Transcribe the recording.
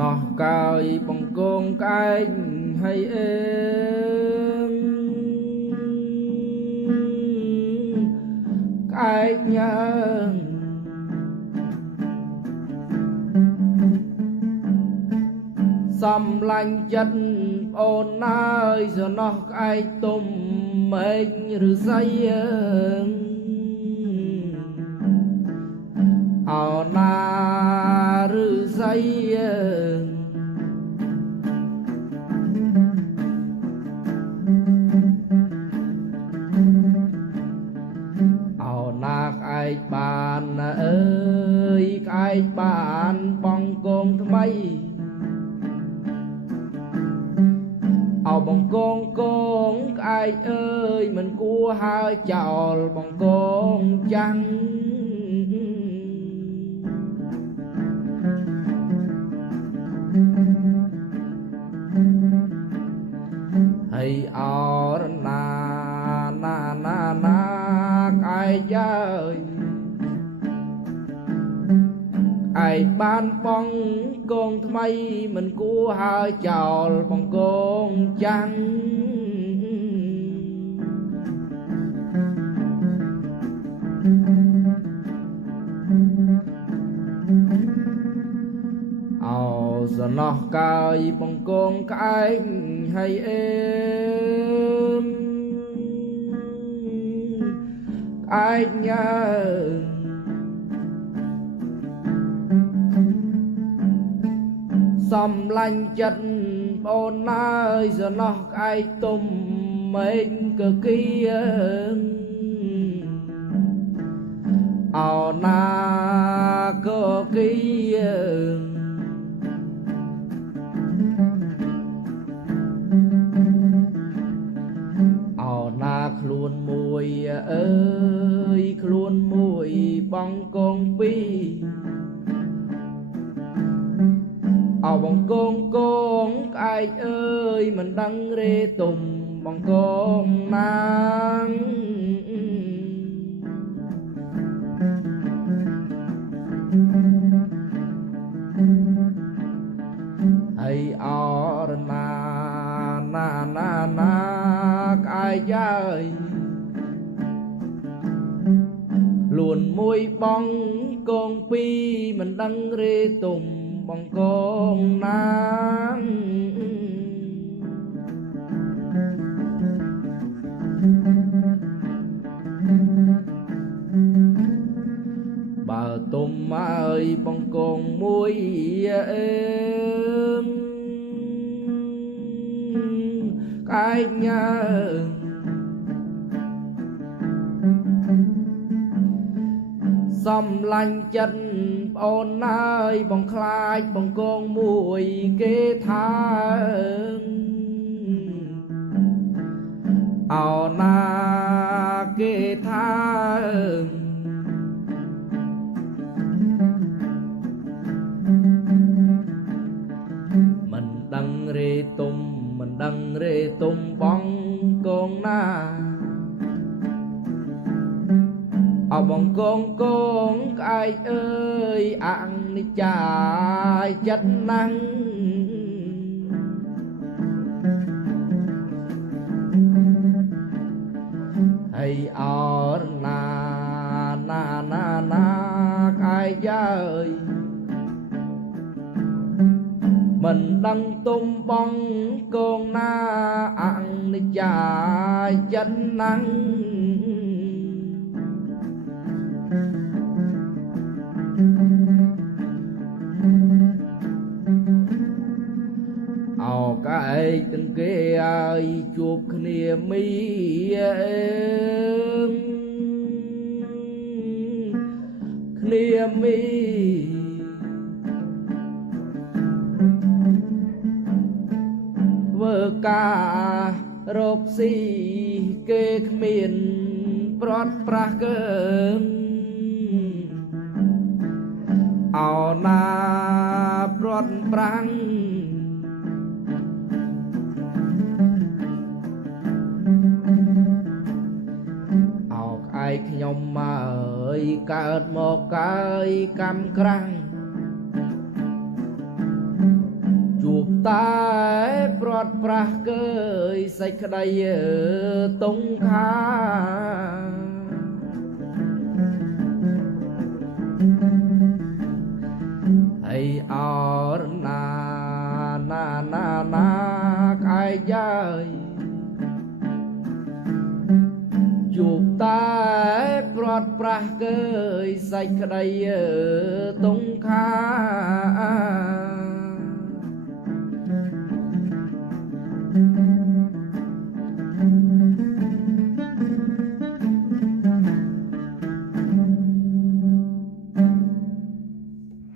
ណោះកាយបង្គងកាយហើយអេកាយញ៉ាសំឡាញ់ចិត្តអូនអើយសណោះក្អែកទុំមេឃឬស័យអោណាឬស័យអោណាក្អែកបានអើយក្អែកបានបងកងថ្មីអោបងកងកងក្អែកអើយមិនគួរហើចោលបងកងចាំងហើយអរណាក្អែកអើយឯងបានបងកងថ្មីមិនគួរហើចោលបងកងចាំងអោសណោះកាយបងកងក្អែកហើយអេក្អែកញ៉ាសំឡាញ់ចិត្តអូនអើយសណោះក្អែកទុំមេឃកគីអោណាកគីអោណាខ្លួនមួយអើយខ្លួនមួយបងកងពីរអោបងកងកងក្អែកអើយមិនដឹងរេទុំបងកងណាងហើយអរណាក្អែកអើយខ្លួនមួយបងកងពីរមិនដឹងរេទុំបងកងណាងបើទុំអើយបងកងមួយអេក្អែកញ៉ាសំឡាញ់ចិត្តអូនអើយបងខ្លាចបងកងមួយគេថាអោណាគេថាមិនដឹងរេទុំមិនដឹងរេទុំបងកងណាអបងកងកងក្អែកអើយអនិច្ចាចិត្តណាំងហើយអរណាក្អែកអើយមិនដឹងទុំបងកងណាអនិច្ចាចិត្តណាំងអោក្អែកទាំងគេអើយជួបគ្នាមីគ្នាមីធ្វើការរកស៊ីគេគ្មានប្រត់ប្រាស់កើអោណាប្រត់ប្រាំងអោក្អែកខ្ញុំអើយកើតមកកើយកម្មក្រាំង តែប្រត់ប្រាស់កើយសេចក្តីតុងខាហើយអរណាក្អែកយាយជួបតែប្រត់ប្រាស់កើយសេចក្តីតុងខា